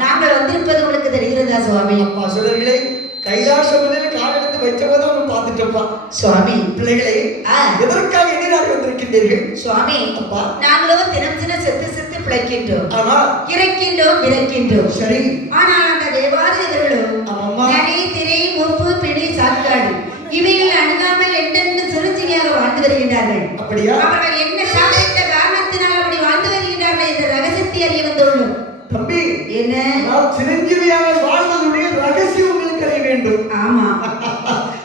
நாங்கள் வந்திருப்பது உங்களுக்கு தெரிகிறதா சுவாமி? அப்பா சொல்றீங்களே கைலாசபதியில் காலெடுத்து வைத்தவதான் நம்ம பார்த்துட்டோம்ப்பா சுவாமி. பிள்ளைகளே எதற்காக எதிராக வந்திருக்கின்றீர்கள் சுவாமி? அப்பா நாங்களோ தினம் தினம் செத்து செத்து பிழைக்கின்றோம், ஆமா இறக்கின்றோம், இறக்கின்றோம். சரி. ஆனால் அந்த தேவாதிகளும் நரி திரை முப்பு பிடி சாக்காடு இவைகள் அணுகாமல் என்னென்ன சிறுச்சியாக வாழ்ந்து வருகின்றார்கள். அப்படியா? அவர்கள் என்ன சாப்பிட்ட காரணத்தினால் அப்படி வாழ்ந்து வருகின்றார்கள் என்ற ரகசியத்தை அறிய வந்துள்ளோம். தம்பி, என்ன நான் சிரஞ்சீவியாக வாழ்வதுடைய ரகசியம் உங்களுக்கு அறிய வேண்டும். ஆமா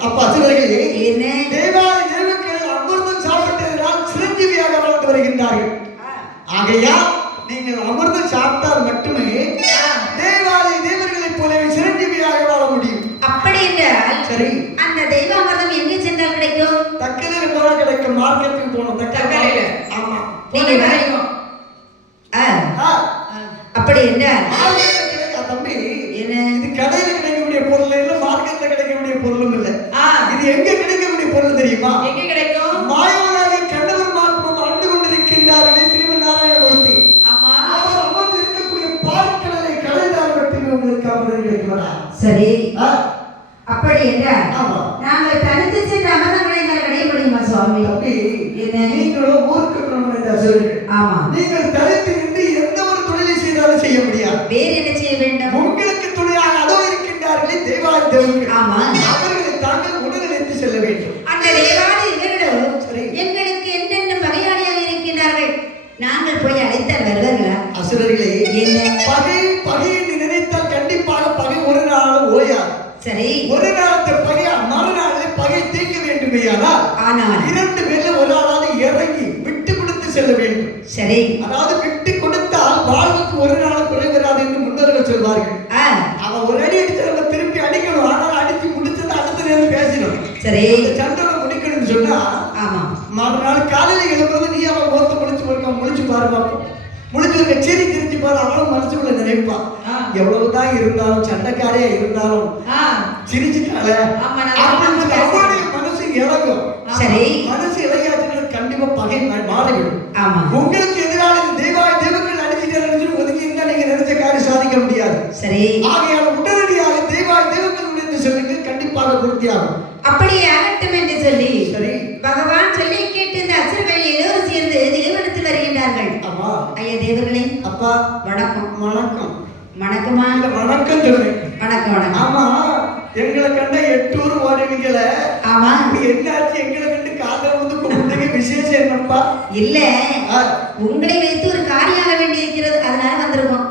அப்பா சொல்றீங்களே என்ன தேவாதி தேவர்கள் அமிர்தம் சாப்பிட்டதனால் சிரஞ்சீவியாக வாழ்ந்து வருகின்றார்கள். ஆகையா நீங்கள் அமிர்தம் சாப்பிட்டால் மட்டுமே தேவாதி தேவர்களைப் போலவே சிரஞ்சீவியாக வாழ முடியும். அப்படி என்றால் சரி, அந்த தெய்வ அமிர்தம் எங்கே சென்றால் கிடைக்கும்? தக்கலையில போனா கிடைக்கும். மார்க்கெட்டுக்கு போகணும். தக்கலையில. ஆமா, நீங்க அப்படி என்றால் தம்பி, இது கடையில கிடைக்கக்கூடிய பொருள் இல்ல, மார்க்கெட்ல கிடைக்கக்கூடிய பொருளும் இல்ல. இது எங்க கிடைக்கக்கூடிய பொருள் தெரியுமா? எங்க கிடைக்கும்? மாயவனாக கண்டவர் மாற்றம் ஆண்டு கொண்டிருக்கின்றார்களே ஸ்ரீமன் நாராயணமூர்த்தி. ஆமா, அவர் அமர்ந்து இருக்கக்கூடிய பார்க்கடலை கடைந்தால் மட்டுமே உங்களுக்கு அமிர்தம் கிடைக்குமா? சரி. அப்படி என்றால் ஆமா, நாங்கள் தனித்து சென்று அமிர்தம் கிடைக்க முடியுமா சுவாமி? தம்பி, என்ன நீங்களும் ஊருக்கு சொல்லுங்க. ஆமா, நீங்கள் தனித்து நின்று எந்த ஒரு தொழிலை செய்தாலும் செய்ய முடியாது. வேறு என்ன செய்ய வேண்டும்? உங்களுக்கு துணையாக அதோ இருக்கின்றார்களே தேவாதி தேவர்கள். ஆமா, அவர்களை தாங்கள் உடனழைத்து செல்ல வேண்டும். அந்த தேவாதி இவர்களும் எங்களுக்கு என்னென்ன பகையாளியாக இருக்கின்றார்கள். நாங்கள் போய் அழைத்தால் வருவார்களா? அசுரர்களே, என்ன பகை பகை என்று நினைத்தால் கண்டிப்பாக பகை ஒரு நாளும் ஓயாது. சரி, ஒரு நாளத்தை பகை மறுநாளே பகை தீர்க்க வேண்டுமே. ஆனால் இரண்டு பேர்ல ஒரு ஆளாவது இறங்கி விட்டு கொடுத்து செல்ல வேண்டும். சரி, அதாவது விட்டு கொடுத்தால் வாழ்வுக்கு ஒரு நாள் குறைவராது என்று முன்னோர்கள் சொல்வார்கள். அவன் ஒரு அடி அடிச்சு நம்ம திருப்பி அடிக்கணும். ஆனால் அடிச்சு முடிச்சது அடுத்த நேரம் பேசணும். சரி, சண்டை முடிக்கணும்னு சொன்னா ஆமா, மறுநாள் காலையில எழுப்புறது நீ அவன் கோத்த முடிச்சு போயிருக்கான். முடிச்சு பாரு பார்ப்போம். முடிச்சு சரி திருச்சி பாரு. அவனும் மனசுக்குள்ள நினைப்பான், எவ்வளவுதான் இருந்தாலும் சண்டைக்காரையா இருந்தாலும் சிரிச்சுட்டால அவனுடைய மனசு இழகும். சரி, மனசு இளையாச்சுன்னா கண்டிப்பா பகை மாறிவிடும். ஆமா, உங்களுக்கு எதிரான தேவாய் தேவர்கள் அடிச்சுட்டு ஒதுக்கி இருந்தா நீங்க நினைச்ச காரியம் சாதிக்க முடியாது. சரி, ஆகையால் உடனடியாக தேவாய் தேவர்கள் சொல்லுங்க, கண்டிப்பாக பூர்த்தியாகும். அப்படியே ஆகட்டும் என்று சொல்லி சரி பகவான் சொல்லி கேட்டு இந்த அசுரர்கள் எல்லோரும் சேர்ந்து தேவனிடத்தில் வருகின்றார்கள். ஆமா, ஐயா தேவர்களே, அப்பா வணக்கம். வணக்கம். வணக்கமா? வணக்கம் சொல்றேன். வணக்கம் வணக்கம். ஆமா, எங்களை கண்ட 8 ஊர் ஓடுவீங்கள. ஆமா, என்னாச்சு? எங்களை கண்டு காலை வந்து கூப்பிட்டீங்க, விசேஷம் என்னப்பா? இல்ல, உங்களை வைத்து ஒரு காரியம் ஆக வேண்டி இருக்கிறது, அதனால வந்திருக்கோம்.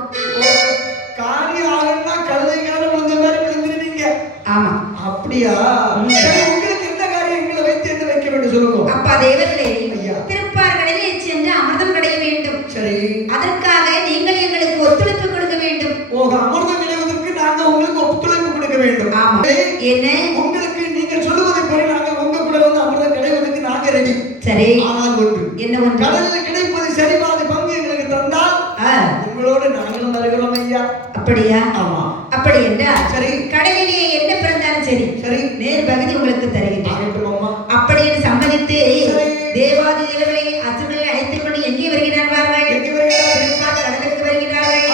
காரியம் ஆகணும்னா கழுதை காலம் விழுந்த மாதிரி விழுந்துருவீங்க. ஆமா, அப்படியா? உங்களுக்கு என்ன காரியம் எங்களை வைத்து என்ன வைக்க வேண்டும் சொல்லுங்க. அப்பா தேவர்களே, ஐயா, திருப்பார்கடலிலே சென்று அமிர்தம் கிடைக்க வேண்டும். சரி, அதற்காக நீங்கள் எங்களுக்கு ஒத்துழைப்பு கொடுக்க வேண்டும். அமிர்தம் கிடைவதற்கு நாங்க உங்களுக்கு ஒத்துழைப்பு கொடுக்க வேண்டும். ஆமா, என்ன உங்களுக்கு நீங்கள் சொல்லுவதை போல நாங்க உங்க கூட வந்து அமிர்தம் கிடைவதற்கு நாங்க ரெடி. சரி, ஆனால் ஒன்று, என்ன ஒன்று? கடலில் கிடைப்பது சரி பாதி பங்கு எங்களுக்கு தந்தால் உங்களோட நாங்களும் வருகிறோம் ஐயா. அப்படியா? ஆமா. அப்படி என்றால் சரி, கடலிலே என்ன பிறந்தாலும் சரி, சரி, நேர் பகுதி உங்களுக்கு தருகிறேன். அப்படி என்று சம்மதித்து தேவாதி தேவர்களை அசுரர்களை அழைத்துக் கொண்டு எங்கே வருகிறார்கள்? திருப்பார் கடலுக்கு வருகிறார்கள்.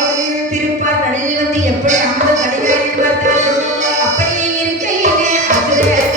திருப்பார் கடலில் வந்து எப்படி அமிர்தம் கிடைக்கிறார்கள் என்று பார்த்தால் அப்படியே இருக்கையிலே அசுரர்கள்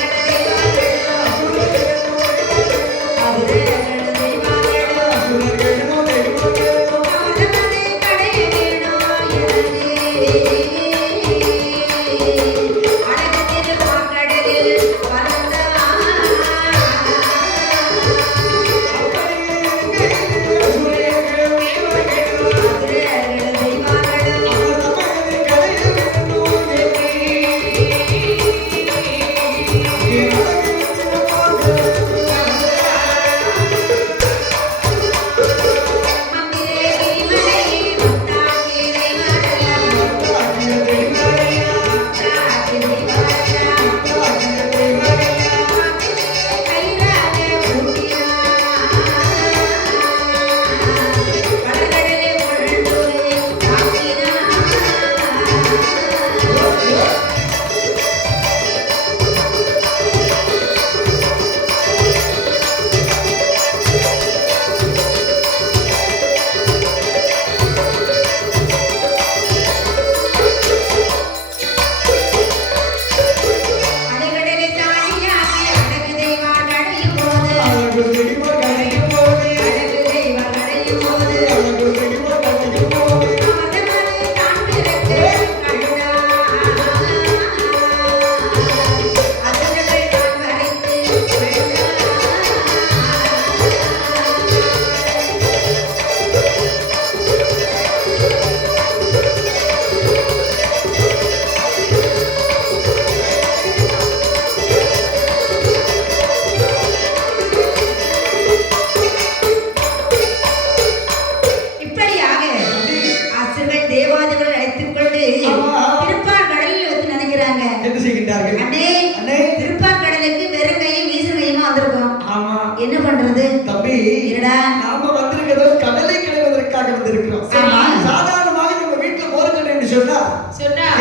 திருப்பார் கடலில் வச்சு நினைக்கிறாங்க. என்ன செய்கின்றார்கள்? அண்ணே அண்ணே திருப்பார் கடலுக்கு வெறும் கையும் வீசும் கையுமா வந்திருக்கோம். ஆமா என்ன பண்றது தம்பி? என்னடா நாம வந்திருக்கிறது கடலை கிடைவதற்காக வந்திருக்கிறோம். ஆமா. சாதாரணமாக நம்ம வீட்டுல மோர்கட்டை என்று சொன்னா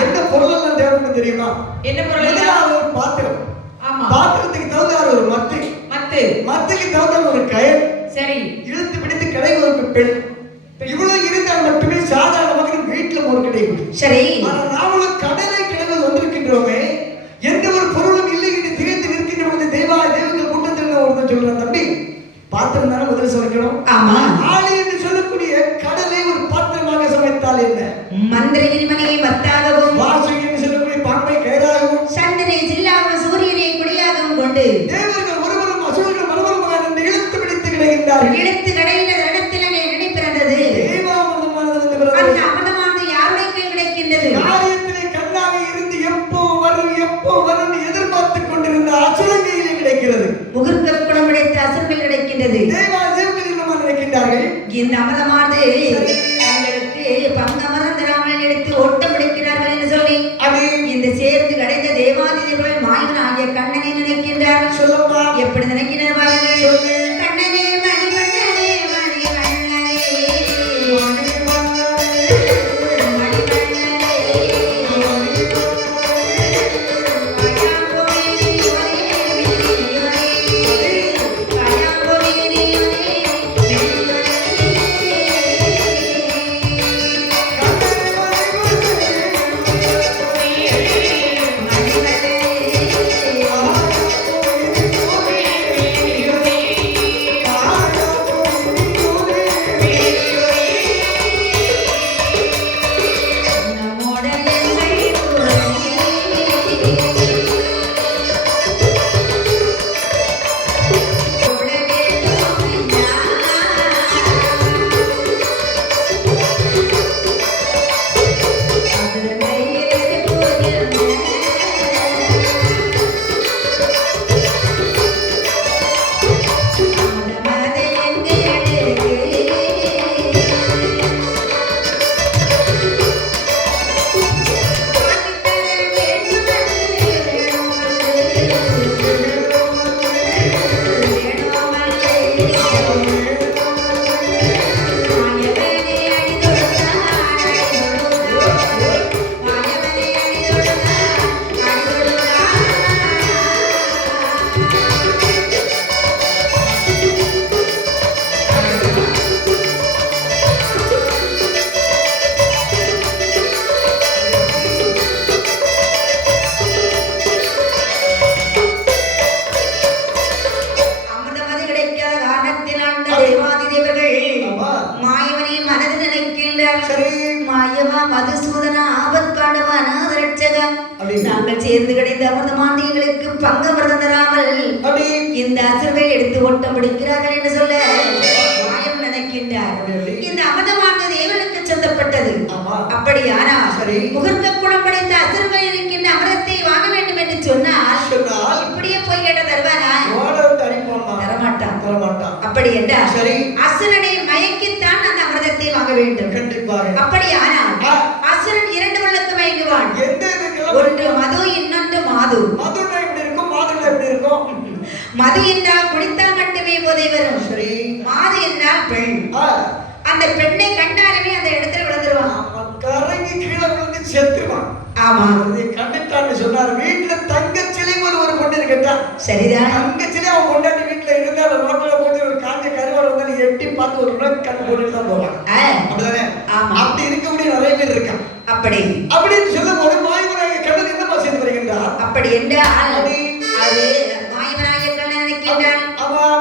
என்ன பொருள் எல்லாம் தேவைப்படும் தெரியுமா? என்ன பொருள்? முதலாவது ஒரு பாத்திரம். ஆமா. பாத்திரத்துக்கு தகுந்தார் ஒரு மத்து. மத்துக்கு தகுந்தார் ஒரு கயர். சரி. இழுத்து பிடித்து கிடைவதற்கு பெண். இவ்வளவு இருந்தால் மட்டுமே சாதாரணமாக வீட்டுல மோர்கட்டை. சரி. ஆனா நாமளும் கடலை கிடைவது வந்திருக்கின்றோமே, எந்த ஒரு பொருளும் இல்லை என்று திகைத்து நிற்கின்ற பொழுது தேவங்கள் கூட்டத்தில் ஒருத்தன் சொல்றான், தம்பி பாத்திரம் தானே முதல்ல சமைக்கணும். ஆமா. ஆளி என்று சொல்லக்கூடிய கடலை ஒரு பாத்திரமாக சமைத்தால் என்ன? மந்திரகிரி மலையை மத்தாகவும், வாசுகி என்று சொல்லக்கூடிய பாம்பை கயிறாகவும், சந்திரனை சில்லாகவும், சூரியனை குடியாகவும் கொண்டு தேவர்கள் ஒருவரும் அசுரர்கள் மறுவருமாக என்று இழுத்து பிடித்து கிடைக்கின்றார்கள். இழுத்து கடையில இடத்தில் அங்கே நினை பிறந்தது. தேவாமிர்தமானது வந்து அந்த பிறந்தது. அமிர்தமானது யாருடைய கையில் கிடைக்கின்றது? காரியத்திலே கண்ணாக இருந்து எப்போ வரும் எதிர்பார்த்துக் கொண்டிருந்த அசுரன் கையிலே கிடைக்கிறது. முகர்க்க குணம் கிடைத்த அசுரர்கள் கிடைக்கின்றது. தேவர்கள் என்னமா நினைக்கின்றார்கள்? இந்த அமிர்தமானது தங்களுக்கு பங்கமரம் தராமல் எடுத்து ஓட்டம் பிடிக்கிறார்கள் என்று சொல்லி இந்த சேர்ந்து கிடைத்த தேவாதிதேவர்கள் மாயவன் ஆகிய கண்ணனை நினைக்கின்றார். சொல்லப்பா எப்படி நினைக்கிறார் பாருங்கள். கண்ணனே மணிவண்ணனே மணிவண்ணனே நாங்கள் சேர்ந்து கிடைத்த அமிர்தமானது எங்களுக்கு பங்கமிருதம் தராமல் இந்த அசுரர்கள் எடுத்து ஓட்டம் பிடிக்கிறார்கள் என்று சொல்ல மாயம் நினைக்கின்றார். இந்த அமிர்தமானது தேவனுக்கு சொந்தப்பட்டது. அப்படியானா முகர்க்க குணம் படைத்த அசுரர்கள் இருக்கின்ற அமிர்தத்தை வாங்க வேண்டும் என்று சொன்னால் இப்படியே போய் கேட்ட தருவானா? தரமாட்டான். அப்படி என்றால் அசுரனை மயக்கித்தான் அந்த அமிர்தத்தை வாங்க வேண்டும். அப்படியானால் அசுரன் இரண்டு உள்ளுக்கு மயங்குவான். ஒன்று மது, இன்னொன்று மாது. மது என்றால் குடித்தால் மட்டுமே போதை வரும். மாது என்றால் பெண். அந்த பெண்ணை கண்டாலுமே அந்த இடத்துல விழுந்துருவான். கரங்கி கீழே விழுந்து செத்துவான். ஆமா, கண்டிட்டான்னு சொன்னார். வீட்டுல தங்கச்சிலை ஒரு பொண்ணு இருக்கா? சரிதான். தங்கச்சிலை அவன் கொண்டாடி வீட்டுல இருந்தா ரோட்ல போட்டு ஒரு காஞ்ச கருவாடு வந்தாலும் எட்டி பார்த்து ஒரு கண் போட்டுட்டு தான் போவான். அப்படிதானே? அப்படி இருக்கக்கூடிய நிறைய பேர் இருக்கான். அப்படின்னு சொல்லும் போது மாயவனாகிய கண்ணன் என்னமா செய்து வருகின்றார்? அப்படி என்றால் அது மாயவனாகிய கண்ணன் நினைக்கின்றான்.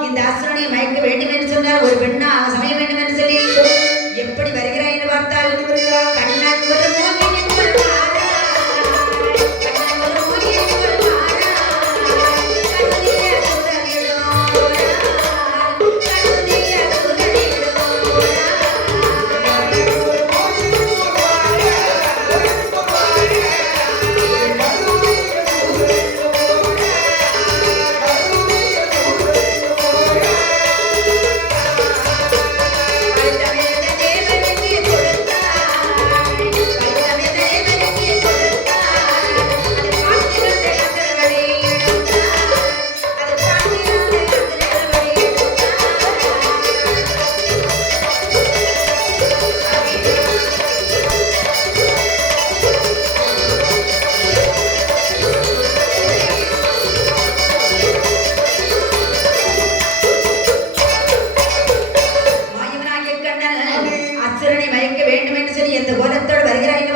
இந்த அசுரனை மயக்க வேண்டும் என்று சொன்னால் ஒரு பெண்ணா சமய வேண்டும் என்று சொல்லி எப்படி வருகிறாய் என்று பார்த்தால் கண்ணன் ஒரு மோகினின் கொள்வாரா, கண்ணன் ஒரு மோகினின் கொள்வாரா, கருதிய சுரனிடோரா, கருதிய சுரனிடோரா.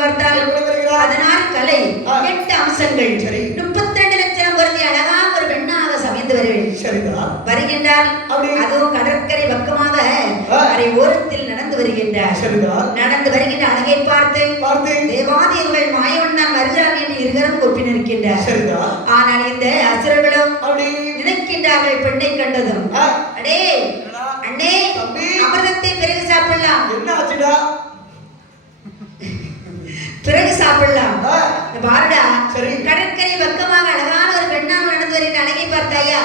பார்த்தால் எப்படி வருகிறார்? 16 கலை 8 அம்சங்கள் சரி. 32 லட்சம் பொருத்தி அழகா ஒரு பெண்ணாக சமைந்து சரிதான். வருகின்றார். அப்படி. அதுவும் கடற்கரை பக்கமாக கரை ஓரத்தில் நடந்து வருகின்றார். சரிதான். நடந்து வருகின்ற அழகை பார்த்து தேவாதேவர்கள் மாயவண்ணான் வருகிறார் என்று இருவரும் ஒப்பினிருக்கின்றார். சரிதான். ஆனால் இந்த அசுரர்களும் அப்படி நினைக்கின்றார்கள் பெண்ணை கண்டதும், அடே அண்ணே அமிர்தத்தை பிறகு சாப்பிடலாம். என்ன ஆச்சுடா? பிறகு சாப்பிடலாம். பாருடா, சரி. கடற்கரை பக்கமாக அழகான ஒரு பெண்ணாக நடந்து வருகின்ற அழகை பார்த்தாயா?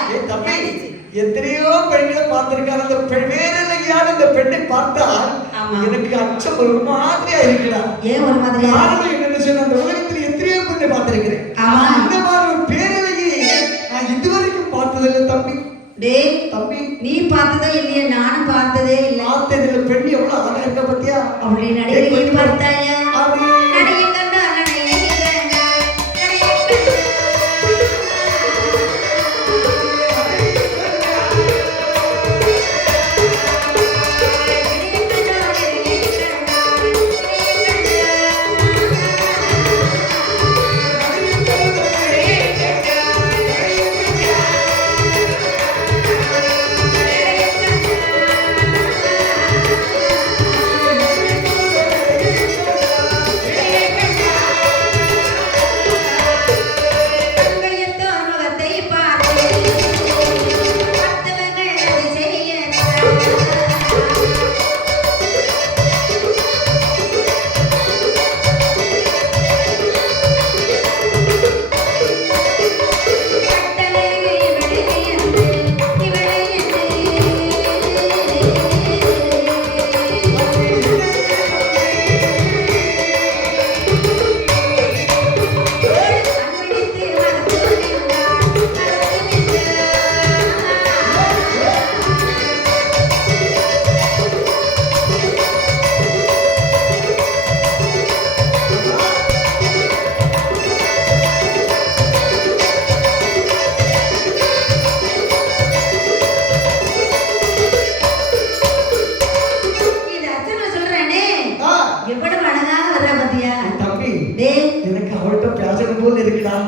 எத்தனையோ பெண்களை பார்த்திருக்காங்க. அந்த வேறலையான இந்த பெண்ணை பார்த்தா எனக்கு அச்சம் ஒரு மாதிரியா இருக்கிறா. ஏன் ஒரு மாதிரி? காரணம் என்னன்னு சொன்ன, அந்த உலகத்தில் எத்தனையோ பெண்ணை பார்த்திருக்கிறேன். இந்த மாதிரி ஒரு பேரலையை நான் இதுவரைக்கும் பார்த்ததில்லை தம்பி. டேய் தம்பி, நீ பார்த்ததோ இல்லையா? நானும் பார்த்ததே இல்லை. பார்த்ததுல பெண் எவ்வளவு அழகா இருக்க பத்தியா? அப்படி நடிகை பார்த்தாயா? அப்படி நடிகை கண்டா நடிகை கண்டா நடிகை கண்டா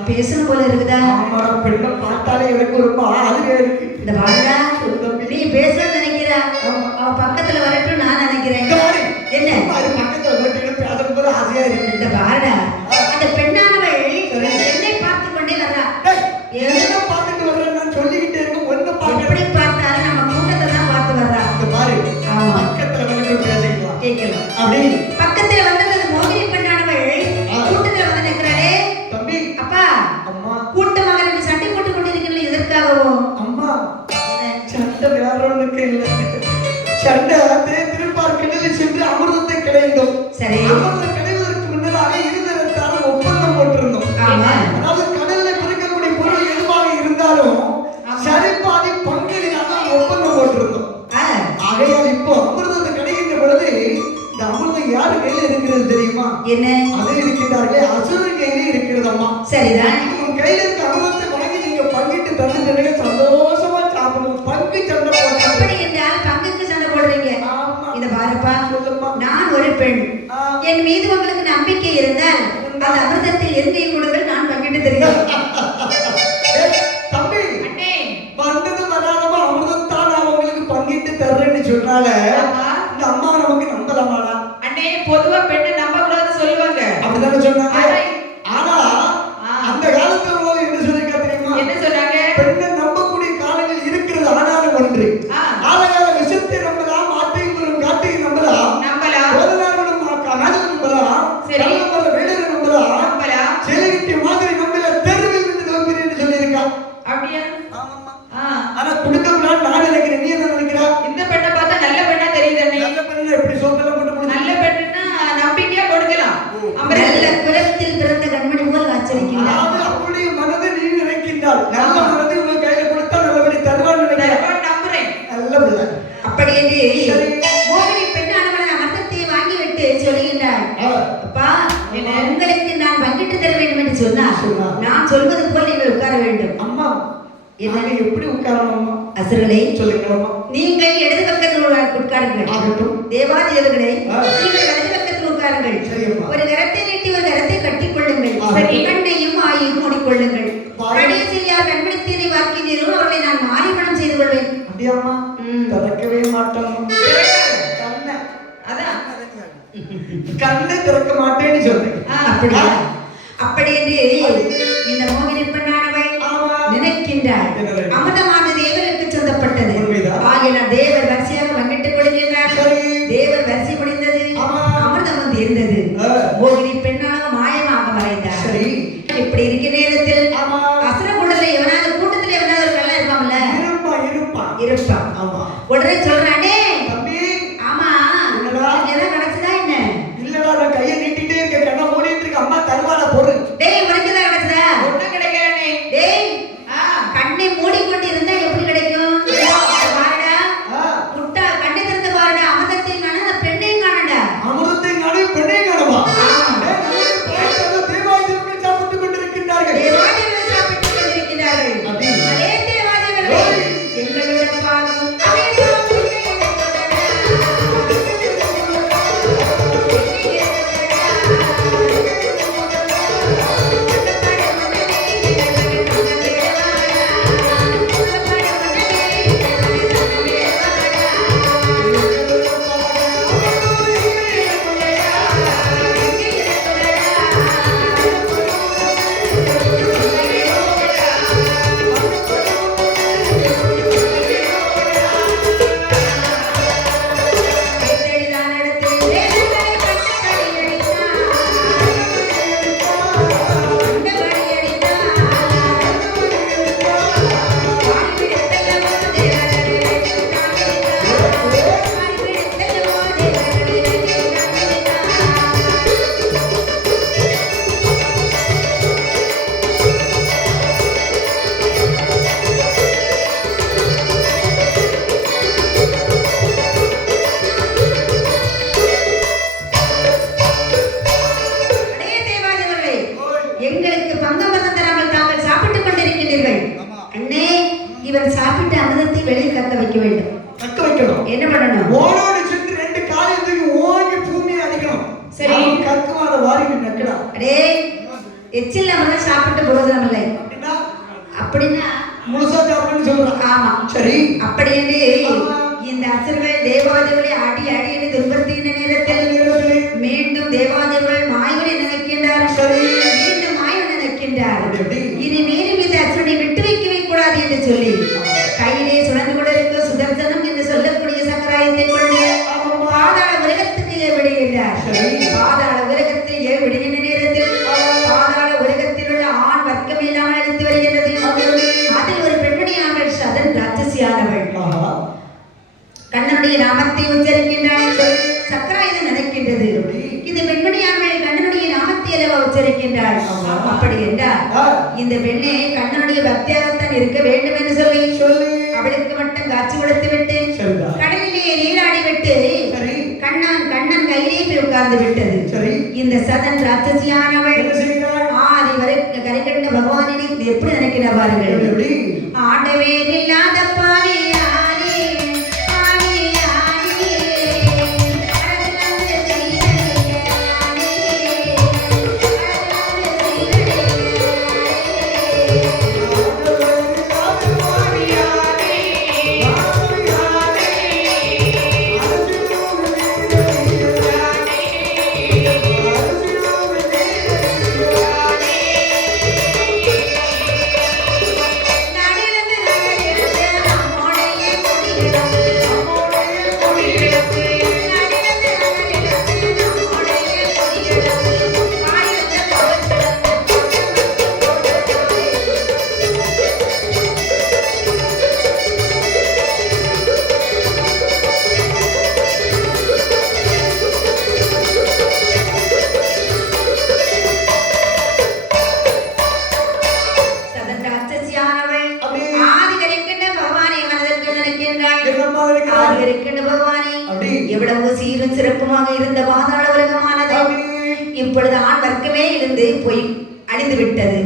பேசணும் போல இருக்குதா? ஆமாடா, பெண்ணை பார்த்தாலே எனக்கு ரொம்ப ஆளுகை இருக்கு. இந்த வாடா, நீ பேசணும்னு நினைக்கிறா, அவ பக்கத்துல வரட்டும் நான் நினைக்கிறேன். என்ன பக்கத்துல வரட்டும் பேசணும் போல ஆசையா இருக்கு. இந்த வாடா, அந்த பெண்ணானவள் என்னை பார்த்து கொண்டே வர்றா. என்ன பார்த்துட்டு வர்றேன் நான் சொல்லிக்கிட்டே இருக்கேன். ஒன்னு பார்க்க எப்படி பார்த்தாலும் நம்ம கூட்டத்தை தான் பார்த்து வர்றா. இந்த பாரு, பக்கத்துல வந்து பேசிக்கலாம் கேட்கலாம். அப்படி பக்கத்துல வந்து மோகினி பெண்ணானவள் கூட்டத்துல வந்து நிற்கிறாளே. தம்பி, அப்பா, அம்மா, கூட்டமாக ரெண்டு சண்டை போட்டு கொண்டிருக்கீங்களே, எதற்காகவோ? அம்மா, சண்டை வேற ஒண்ணுக்கு இல்லை. சண்டை திருப்பார்க்கடலில் சென்று அமிர்தத்தை கிடைந்தோம். சரி, அமிர்தம் கிடைவதற்கு முன்னதாக இருதரத்தாலும் ஒப்பந்தம் போட்டிருந்தோம். அதாவது கடல்ல பிறக்கக்கூடிய பொருள் எதுவாக இருந்தாலும் சரிபாதி பங்களிலாக ஒப்பந்தம் போட்டிருந்தோம். ஆகையால் இப்போ அமிர்தத்தை கிடைக்கின்ற பொழுது இந்த அமிர்தம் யாரு கையில இருக்கிறது தெரியுமா? என்ன? அது இருக்கின்றார்களே அசுரன் கையில இருக்கிறதம்மா. சரிதான். உங்க கையில இருக்க அமிர்தத்தை வாங்கி நீங்க பங்கிட்டு தந்துட்டீங்க, சந்தோஷமா சாப்பிடுவோம். பங்கு சண்டை போடுறோம். அப்படி என்றால் பங்குக்கு சண்டை போடுறீங்க. இத பாருப்பா, நான் ஒரு பெண், என் மீது உங்களுக்கு நம்பிக்கை இருந்தால் அந்த அமிர்தத்தை எங்கே கொடுங்கள், நான் பங்கிட்டு தெரியும். தம்பி, வந்தது வராதமா அமிர்தம் தான் நான் உங்களுக்கு பங்கிட்டு தர்றேன்னு சொன்னால இந்த அம்மா நமக்கு நம்பலாமாடா? அண்ணே, பொதுவா பெண்ணை நம்ப கூடாதுன்னு சொல்லுவாங்க. அப்படிதானே சொன்னாங்க. ஆனா அந்த காலத்துல உள்ளவங்க என்ன சொல்லிருக்கா தெரியுமா? என்ன சொன்னாங்க? பெண்ணை நம்பக்கூடிய காலங்கள் இருக்கிறது. ஆனாலும் ஒன்று, ஆலகால விஷத்தை நம்பலாம், ஆட்டையும் வரும் காட்டையும் நம்பலாம், நம்பலாம், சரி, வேடரை நம்பலாம், செலிகிட்டி மாதிரி நம்பல, தெருவில் நின்று நம்புறேன்னு சொல்லியிருக்கா. அப்படியா? ஆனா கொடுக்கலாம் நான் நினைக்கிறேன். நீ என்ன நினைக்கிறா? இந்த பெண்ணை பார்த்தா நல்ல பெண்ணா தெரியுது அண்ணே. நல்ல பெண்ணா எப்படி சோப்பெல்லாம் போட்டு நல்ல பெண்ணுன்னா நம்பிக்கையா கொடுக்கலாம். நல்ல குலத்தில் பிறந்த கண்மணி போல் ஆச்சரிக்கின்றார். அவருடைய மனதை நீ நினைக்கின்றாள். நல்ல மனதை உங்க கையில கொடுத்தா நல்லபடி தருவான்னு நினைக்கிறேன். நம்புறேன். நல்ல பிள்ளை. அப்படி என்று மோகினி பெண்ணானவள் அமிர்தத்தை வாங்கிவிட்டு சொல்லுகின்றாள், அப்பா, உங்களுக்கு நான் பங்கிட்டு தர வேண்டும் என்று சொன்னார். நான் சொல்வது போல் நீங்கள் உட்கார வேண்டும். அம்மா, என்ன எப்படி உட்காரணும்? அம்மா, அசுரர்களே சொல்லுங்களம்மா. நீங்கள் இடது பக்கத்தில் உட்காருங்கள். ஆகட்டும். தேவாதேவர்களே நீங்கள் வலது பக்கத்தில் உட்காருங்கள். சரியம்மா. ஒரு கரத்தை நீட்டி சரி, கண்ணையும் வாயையும் மூடிக்கொள்ளுங்கள். கடைசியில் யார் கண்பிடித்ததை பார்க்கிறீர்களோ அவர்களை நான் மாறிப்பணம் செய்து கொள்வேன். அப்படியாம்மா? திறக்கவே மாட்டோம். கண்ணை அதான் கண்ணை திறக்க மாட்டேன்னு சொல்றேன். அப்படியா? அப்படி என்று இந்த மோகினி பெண்ணானவள் நினைக்கின்றாள். அமிர்தமான தேவருக்கு சொந்தப்பட்டது. ஆகிய தேவர் வரிசையாக பங்கிட்டுக் கொள்கின்றார். தேவர் வரிசை முடிந்தது. அமிர்தம் வந்து இருந்தது. மோகினி பெண்ணாக மாயமாக மறைந்தார். இப்படி இருக்கிற நேரத்தில் அசுர கூட்டத்தில் எவனாவது கூட்டத்தில் எவனாவது ஒரு கள்ளன் இருப்பாங்கல்ல, இருப்பான். உடனே சொல்றானே, ஆமா எல்லாம் கிடைச்சதா என்ன? இல்லடா, நான் கையை நீட்டிட்டே இருக்க, கண்ணை மூடிட்டு இருக்க, அம்மா தருவாள பொருள். டேய், உனக்குதான் கிடைச்சதா? ஒண்ணும் கிடைக்கலனே. டேய், கண்ணை மூடிக்கொண்டு இருந்தா எப்படி கிடைக்கும்? பாருடா, முட்டா கண்ணை திறந்து பாருடா, அமிர்தத்தையும் காண, அந்த பெண்ணையும் காணடா. அமிர்தத்தையும் காண, பெண்ணையும் காணவா? தேவாதிகள் சாப்பிட்டுக் கொண்டிருக்கின்றார்கள். தேவாதிகள் சாப்பிட்டுக் கொண்டிருக்கிறார்கள். அதே தேவாதிகள் எங்களோட பாகம் எங்களுக்கு பங்கமரம் தராமல் தாங்கள் சாப்பிட்டுக் கொண்டிருக்கிறீர்கள். அண்ணே, இவர் சாப்பிட்டு அமிர்தத்தை வெளியில் கக்க வைக்க வேண்டும். கக்க வைக்கணும். என்ன பண்ணணும்? ஓடோடி சென்று ரெண்டு காரியத்துக்கு ஓங்கி பூமியை அடிக்கணும். சரி, கக்குவாத வாரி நக்கடா. அடே, எச்சில் அமிர்தம் சாப்பிட்டு போறதும் இல்லை. அப்படின்னா முழுசா சாப்பிடுன்னு சொல்றான். ஆமா, சரி. அப்படி என்று இந்த அசுரர்கள் தேவாதிகளை அடி அடி என்று துன்புறுத்துகின்ற நேரத்தில் மீண்டும் தேவாதிகள் மாயவனை நினைக்கின்றார். மீண்டும் மாயவனை நினைக்கின்றார். இனி மேலும் இந்த அசுரனை விட்டு வைக்கவே கூடாது என்று சொல்லி கையிலே சுழந்து கொண்டிருக்க சுதர்சனம் என்று சொல்லக்கூடிய சக்கராயத்தை கொண்டு பாதாள உலகத்துக்கு ஏவிடுகின்றார். பாதாள உலகத்தில் ஏவிடுகின்ற நேரத்தில் பாதாள உலகத்தில் உள்ள ஆண் வர்க்கம் இல்லாமல் அடித்து வருகிறது. அதில் ஒரு பெண்மணியான சதன் ராட்சசியானவள் கண்ணனுடைய நாமத்தை உச்சரிக்கின்றாள். சக்கராயுதம் நடக்கின்றது. இந்த பெண்மணியானவள் கண்ணனுடைய நாமத்தை அல்லவா உச்சரிக்கின்றாள். அப்படி என்றால் இந்த பெண்ணே கண்ணனுடைய பக்தியாகத்தான் இருக்க வேண்டும் என்று சொல்லி அவளுக்கு மட்டும் காட்சி கொடுத்து விட்டு கடலிலே நீராடி விட்டு கண்ணன் கையிலே போய் உட்கார்ந்து விட்டது. இந்த சதன் ராட்சசியானவள் ஆதி வரை கரை கண்ட பகவானினை எப்படி நினைக்கிறார் பாருங்கள். ஆண்டவேர் இல்லாத பாவியானே, பாவியானே, அழகெல்லாம் செய்தடியானே, அழகெல்லாம் எவ்வளவு சீரும் சிறப்புமாக இருந்த பாதாள உலகமானது இப்பொழுது ஆண் வர்க்கமே இருந்து போய் அழிந்து விட்டது.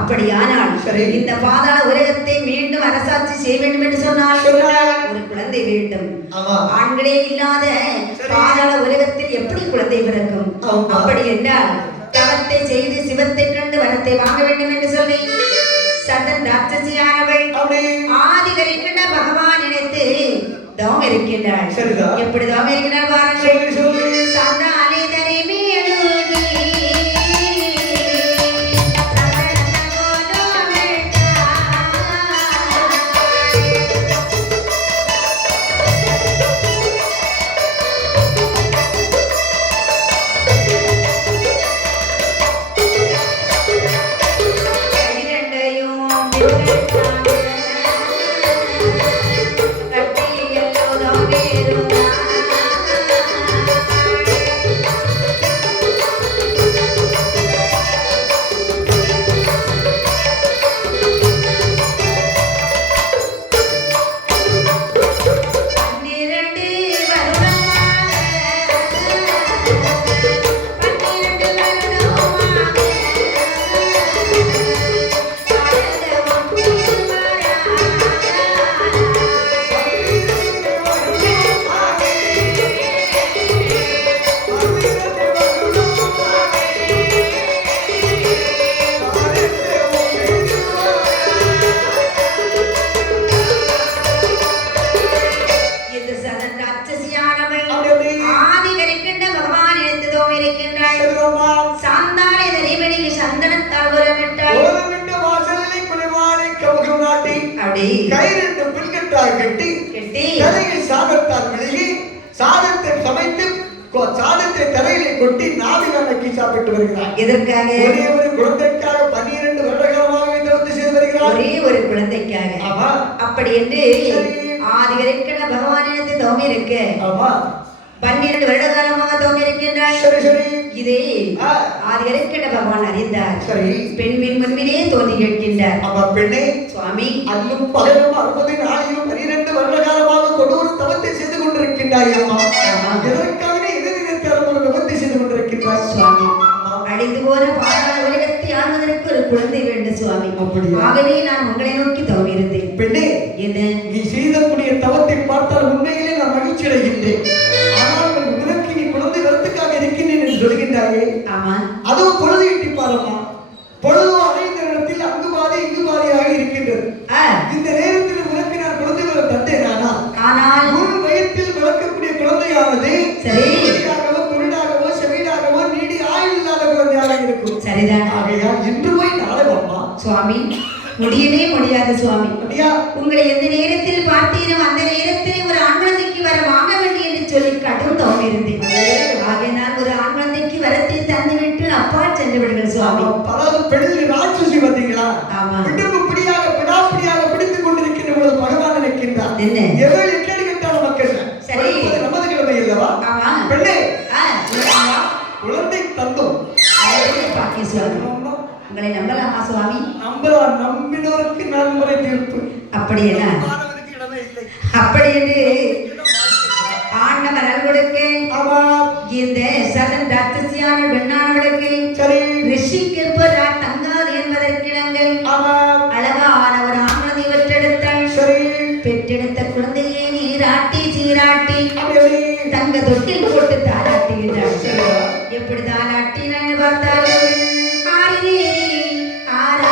அப்படியானால் இந்த பாதாள உலகத்தை மீண்டும் அரசாட்சி செய்ய வேண்டும் என்று சொன்னால் ஒரு குழந்தை வேண்டும். ஆண்களே இல்லாத பாதாள உலகத்தில் எப்படி குழந்தை பிறக்கும்? அப்படி என்றால் தவத்தை செய்து சிவத்தை கண்டு வரத்தை வாங்க வேண்டும் என்று சொல்லி சதன் ராட்சசியானவள் ஆதிகரிக்கின்ற பகவான் நினைத்து தவம் இருக்கின்றாள். சரிதான். எப்படி தவம் இருக்கிறார் பாருங்கள். சந்தானே தரி மேலுகி சாதத்தை தலையிலே கொட்டி நாவில நக்கி சாப்பிட்டு வருகிறார். எதற்காக? ஒரே ஒரு குழந்தைக்காக 12 வருடகாலமாக தவத்தை செய்து வருகிறார். ஒரே ஒரு குழந்தைக்காக. ஆமா. அப்படி என்று ஆதிகரிக்கிற பகவானிடத்தை தவம் இருக்க. ஆமா. 12 வருட காலமாக தவம் இருக்கின்றார். சரி சரி. இதே ஆதிகரிக்கிற பகவான் அறிந்தார். சரி. பெண்ணின் முன்பிலே தோன்றி கேட்கின்றார். அப்ப பெண்ணே, சுவாமி, அல்லும் பகலும் 60 நாளிலும் 12 வருட காலமாக கொடூர தவத்தை செய்து கொண்டிருக்கின்றாய் அம்மா. எதற்காக சுவாமி, அழிந்து போன பாதாள உலகத்தை ஆள்வதற்கு ஒரு குழந்தை வேண்டும் சுவாமி. ஆகவே நான் உங்களை நோக்கி தவம் இருந்தேன். பெண்ணே, என்ன நீ செய்தக்கூடிய தவத்தை பார்த்தால் உண்மையிலே நான் மகிழ்ச்சி அடைகின்றேன். ஆனால் உனக்கு நீ குழந்தை வரத்துக்காக இருக்கின்றேன் என்று சொல்கின்றாயே. ஆமா. அதுவும் பொழுது எட்டி பாருமா. பொழுது அடைந்த இடத்தில் அங்கு பாதி இங்கு பாதியாக இருக்கின்றது. இந்த நேரத்தில் உனக்கு நான் குழந்தை வர தந்தேன். ஆனால் உன் வயிற்றில் வளர்க்கக்கூடிய குழந்தையானது சரி சரிதான். ஆகையால் இன்று போய் நாளை அம்மா. சுவாமி, முடியவே முடியாது சுவாமி. உங்களை எந்த நேரத்தில் பார்த்தீனோ அந்த நேரத்தில் ஒரு ஆண் குழந்தைக்கு வர வாங்க வேண்டும் என்று சொல்லி கடும் தவம் இருந்தேன். ஆகையினால் ஒரு ஆண் குழந்தைக்கு வரத்தை தந்துவிட்டு அப்பா சென்று விடுங்கள் சுவாமி. அதாவது பெண்ணு ராட்சசி பார்த்தீங்களா? ஆமா. பிடியாக பிடாப்பிடியாக பிடித்துக் கொண்டிருக்கின்ற பொழுது பகவான் நினைக்கின்றார். என்ன எவ்வளவு எட்டடிக்கிட்டான மக்கள். சரி, நமது கிழமை இல்லவா? ஆமா. பெண்ணே, குழந்தை தந்தோம். உங்களை நம்பலாமா சுவாமி? நம்பலாம். நம்பினோருக்கு நன்முறை தீர்ப்பு. அப்படி என்ன? அப்படி என்று ஆண்டவர் கொடுக்க இந்த சதன் ராட்சசியான பெண்ணானவளுக்கு ரிஷிக்கு தங்காது என்பதற்கிடங்க அழகான ஒரு ஆண்மதி பெற்றெடுத்தாள். பெற்றெடுத்த குழந்தையை நீராட்டி சீராட்டி தங்க தொட்டில் போட்டு தாளாட்டுகின்றாள். எப்படி தாளாட்டினான்னு பார்த்தாலும் Hare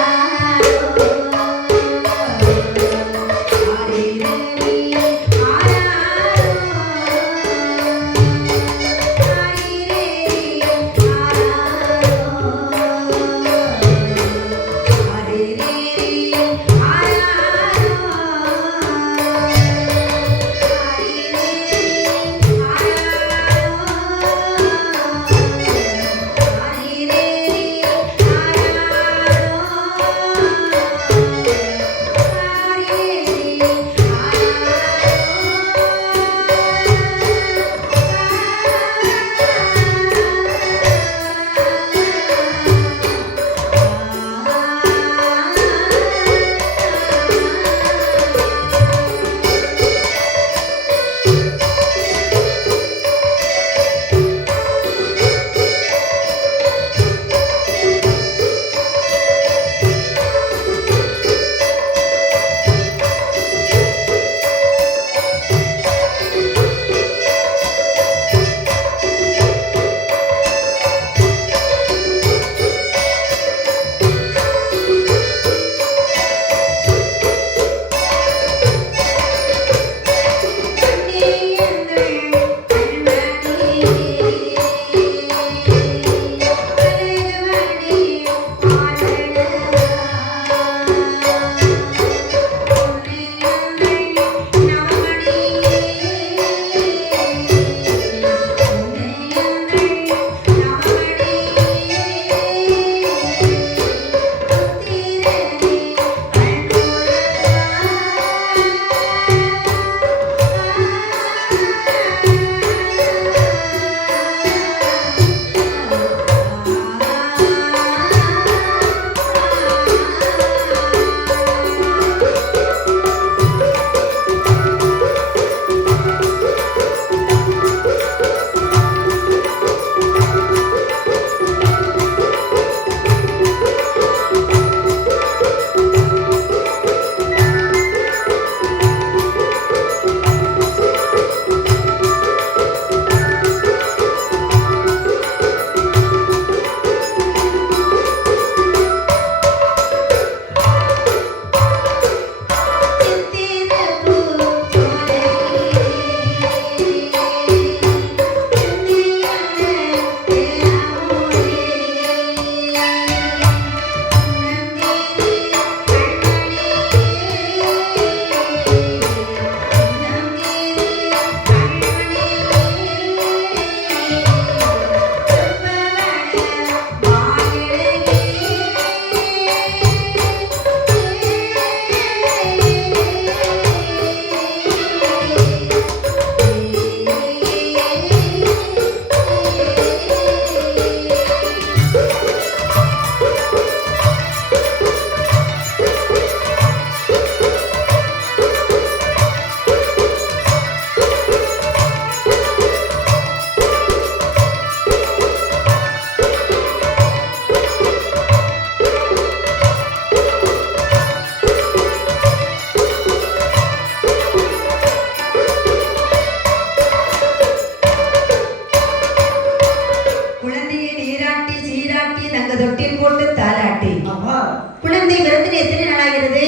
தங்க தொட்டில் போட்டு தாலாட்டி ஆமா குழந்தை பிறந்து எத்தனை நாள் ஆகிறது?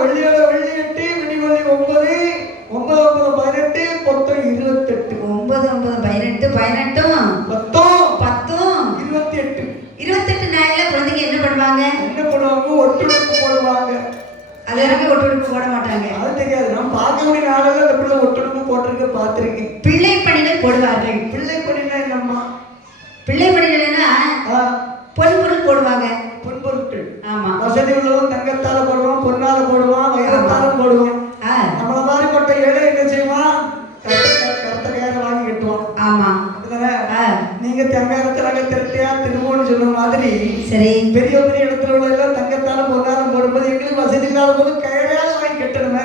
வெள்ளியோட வெள்ளி 8 விடிவெள்ளி 9 9 18 மொத்தம் 28 9 9 18 18 28 நாள்ல குழந்தைங்க என்ன பண்ணுவாங்க? ஒட்டுடுப்பு போடுவாங்க. அது வரைக்கும் ஒட்டுடுப்பு போட மாட்டாங்க. அது தெரியாது. நான் பார்க்கக்கூடிய நாளில் அந்த பிள்ளை ஒட்டுடுப்பு போட்டிருக்க பார்த்திருக்கேன். பிள்ளை பணிகள் போடுவார்கள். பிள்ளை பணினா என்னம்மா? பிள்ளை பணிகள்னா பொன்பொருள் போடுவாங்க. பொன்பொருட்கள். ஆமா. வசதி உள்ளவன் தங்கத்தால போடுவான், பொன்னால போடுவான், வைரத்தால போடுவான். நம்மள மாதிரி கொட்ட ஏழை என்ன செய்வான்? கருத்த கயிறு வாங்கி கட்டுவான். ஆமா. நீங்க தங்கத்துல திரட்டியா திருமோன்னு சொன்ன மாதிரி சரி பெரிய பெரிய இடத்துல உள்ள எல்லாம் தங்கத்தாலும் பொன்னாலும் போடும்போது எங்களுக்கு வசதி இல்லாத போது கயிறையாவது வாங்கி கட்டணுமே.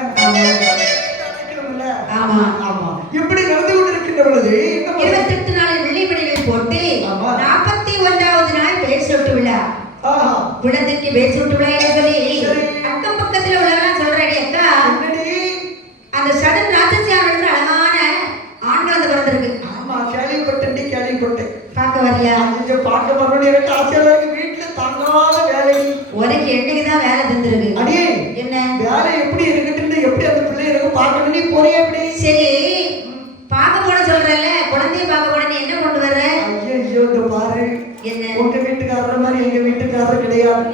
ஆமா ஆமா. இப்படி நடந்து கொண்டிருக்கின்ற பொழுது 28 நாள் வெள்ளிப்படிகள் போட்டு 41வது நாள் பேர் சொட்டு விழா. குழந்தைக்கு பேர் சொட்டு விழா சொல்லி அக்கம் பக்கத்துல உள்ளவங்க சொல்றாடி அக்கா அந்த சடன் ராஜசியாவின் அழகான ஆண் குழந்தை பிறந்திருக்கு. ஆமா கேள்விப்பட்டேன். பார்க்க வரியா? பார்க்க வரணும். எனக்கு ஆசையா வீட்டுல தங்காத வேலை. உனக்கு என்னைக்குதான் வேலை தந்துருக்கு? அடியே என்ன வேலை எப்படி இருக்குன்னு எப்படி அந்த பிள்ளை எனக்கு பார்க்கணும். நீ போறியா எப்படி? சரி பார்க்க போன சொல்றல குழந்தைய பார்க்க போன நீ என்ன கொண்டு வர்ற? ஐயோ இந்த பாரு என்ன உங்க வீட்டுக்காரர் மாதிரி எங்க வீட்டுக்காரர் கிடையாது.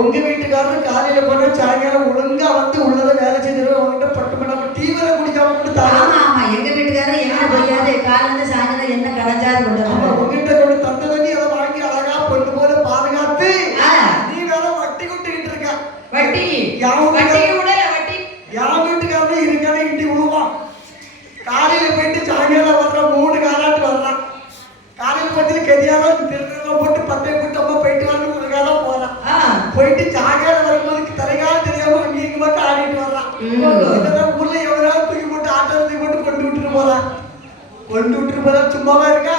உங்க வீட்டுக்காரர் காலையில போனா சாயங்காலம் ஒழுங்கா வந்து உள்ளத வேலை செய்திருவோம். உங்ககிட்ட பட்டு மணி டீவரை குடிக்காம கொண்டு ஆமா ஆமா எங்க வீட்டுக்காரர் என்ன போயாது காலையில சாயங்காலம் என்ன கடைஞ்சாது கொண்டு வர உங்ககிட்ட கொண்டு தந்ததை அதை வாங்கி அழகா பொண்ணு போல பாதுகாத்து நீ வேற வட்டி கொட்டுக்கிட்டு இருக்க. வட்டி யார் வீட்டுக்காரனே இருக்கானே இட்டி விழுவான். காலையில போயிட்டு சாயங்காலம் வர்ற 3 காலாட்டு வர்றான். காலையில போட்டு கெதியாலும் திருநெல்லாம் போட்டு 10 கூட்டமா போயிட்டு வரணும் போறான். போயிட்டு சாயங்காலம் வரும்போது தலைகாலம் தெரியாம இங்க மட்டும் ஆடிட்டு வர்றான். இதெல்லாம் ஊர்ல எவராவது தூக்கி போட்டு ஆட்டோ தூக்கி போட்டு கொண்டு விட்டுட்டு போறான். சும்மாவா இருக்கா?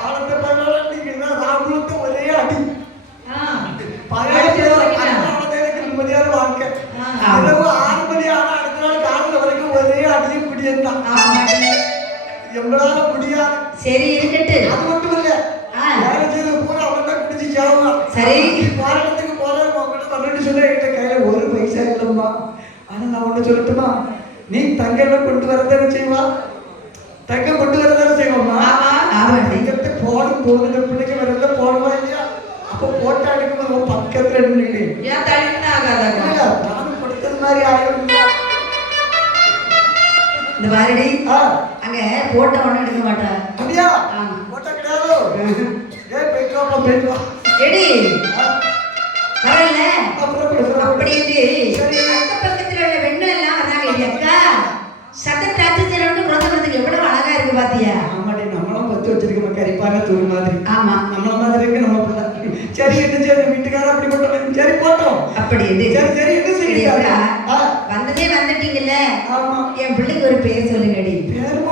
பாலத்தை பரவாயில்ல நீங்க ராகுலத்தை ஒரே அடி நிம்மதியான வாழ்க்கை. இரவு 6 மணி ஆனா அடுத்த நாள் காலையில வரைக்கும் ஒரே அடியும் குடியிருந்தான். எங்களால முடியாது. சரி இருக்கட்டு. அது மட்டும் இல்ல வேலை செய்த பூரா அவன் தான் குடிச்சு சாவான். சரி போராட்டத்துக்கு போறேன் உங்ககிட்ட வந்துட்டு சொன்ன என்கிட்ட கையில ஒரு பைசா இல்லம்மா. ஆனா நான் ஒண்ணு சொல்லட்டுமா? நீ தங்கம் கொண்டு வரதானே செய்வா? தங்கம் கொண்டு வரதானே செய்வோம்மா? தங்கத்தை போடும் போது இந்த பிள்ளைக்கு வரல போடுவா இல்லையா? அப்ப போட்டா எடுக்கும்போது பக்கத்துல நின்று நானும் கொடுத்தது மாதிரி ஆயிரம் இந்த வாரடி அங்க போட்ட ஒண்ணு எடுக்க மாட்டா. அப்படியா? போட்டா கிடையாது. போயிட்டு வா எடி வரல அப்படின்னு அக்க பக்கத்துல உள்ள பெண்கள் எல்லாம் வர்றாங்க. அக்கா சட்ட ராஜசியாரோட குழந்தைக்கு எவ்வளவு அழகா இருக்கு பாத்தியா? ஆமாடி நம்மளும் பத்து வச்சிருக்க கரிப்பான தூள் மாதிரி. ஆமா நம்மள மாதிரி இருக்கு நம்ம பிள்ளை. சரி என்ன சரி வீட்டுக்காரர் அப்படி போட்டோம். சரி போட்டோம் அப்படி சரி சரி என்ன செய்ய வந்ததே வந்துட்டீங்கல்ல. ஆமா என் பிள்ளைக்கு ஒரு பேர் சொல்லுங்கடி. பேர்